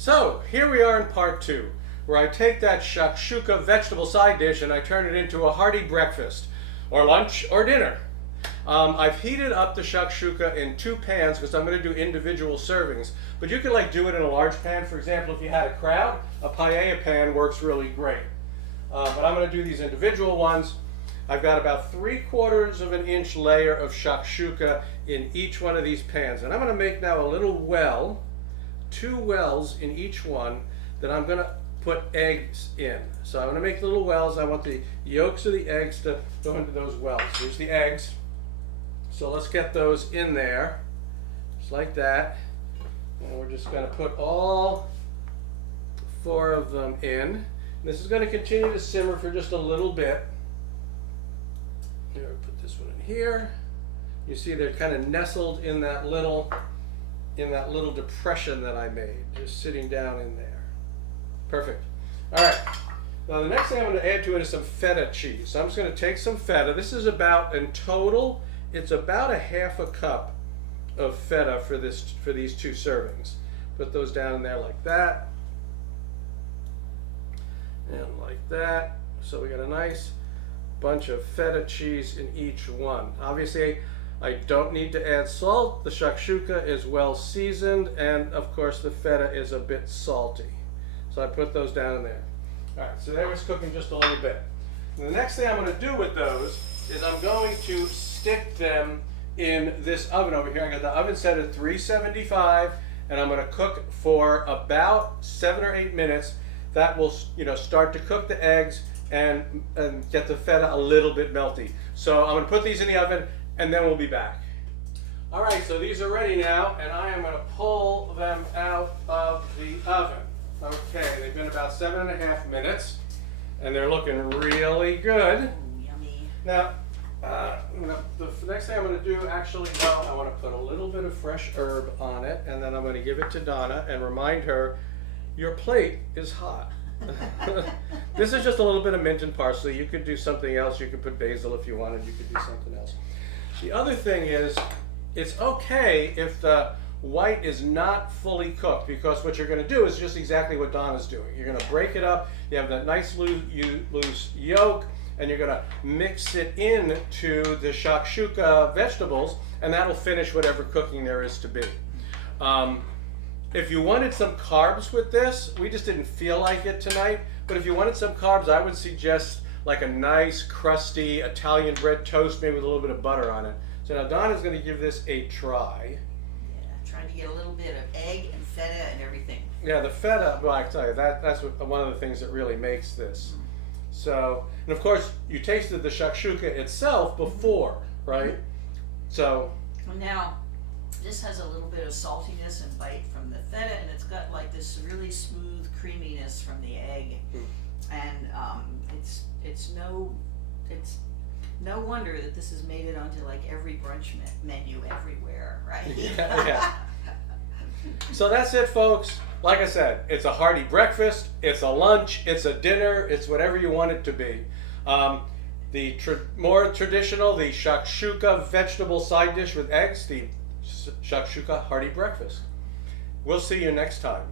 So here we are in part two, where I take that Shakshouka vegetable side dish and I turn it into a hearty breakfast, or lunch, or dinner. I've heated up the Shakshouka in two pans because I'm going to do individual servings. But you could do it in a large pan. For example, if you had a crowd, a paella pan works really great. But I'm going to do these individual ones. I've got about 3/4 of an inch layer of Shakshouka in each one of these pans. And I'm going to make now a little well, 2 wells in each one that I'm going to put eggs in. So I'm going to make little wells. I want the yolks of the eggs to go into those wells. Here's the eggs. So let's get those in there, just like that. And we're just going to put all 4 of them in. This is going to continue to simmer for just a little bit. Here, put this one in here. You see they're kind of nestled in that little depression that I made, just sitting down in there. Perfect. All right. Now the next thing I'm going to add to it is some feta cheese. So I'm just going to take some feta. This is about, in total, it's about a 1/2 cup of feta for these 2 servings. Put those down in there like that. And like that. So we got a nice bunch of feta cheese in each one. Obviously, I don't need to add salt. The Shakshouka is well seasoned, and of course the feta is a bit salty. So I put those down in there. All right, so there it's cooking just a little bit. And the next thing I'm going to do with those is I'm going to stick them in this oven over here. I got the oven set at 375, and I'm going to cook for about 7 or 8 minutes. That will, start to cook the eggs and get the feta a little bit melty. So I'm going to put these in the oven, and then we'll be back. All right, so these are ready now, and I am going to pull them out of the oven. Okay, they've been about 7.5 minutes, and they're looking really good. Ooh, yummy. Now, the next thing I'm going to do, actually, no, I want to put a little bit of fresh herb on it, and then I'm going to give it to Donna and remind her, your plate is hot. This is just a little bit of mint and parsley. You could do something else. You could put basil if you wanted. You could do something else. The other thing is, it's okay if the white is not fully cooked, because what you're going to do is just exactly what Donna's doing. You're going to break it up. You have that nice loose yolk, and you're going to mix it into the Shakshouka vegetables, and that'll finish whatever cooking there is to be. If you wanted some carbs with this, we just didn't feel like it tonight, but if you wanted some carbs, I would suggest like a nice crusty Italian bread toast, maybe with a little bit of butter on it. So now Donna's going to give this a try. Yeah, trying to get a little bit of egg and feta and everything. Yeah, the feta, well, I tell you, that's one of the things that really makes this. So, and of course, you tasted the Shakshouka itself before, right? So. Well, now, this has a little bit of saltiness and bite from the feta, and it's got like this really smooth creaminess from the egg. And it's no wonder that this has made it onto like every brunch menu everywhere, right? Yeah. So that's it, folks. Like I said, it's a hearty breakfast, it's a lunch, it's a dinner, it's whatever you want it to be. The more traditional, the Shakshouka vegetable side dish with eggs, the Shakshouka hearty breakfast. We'll see you next time.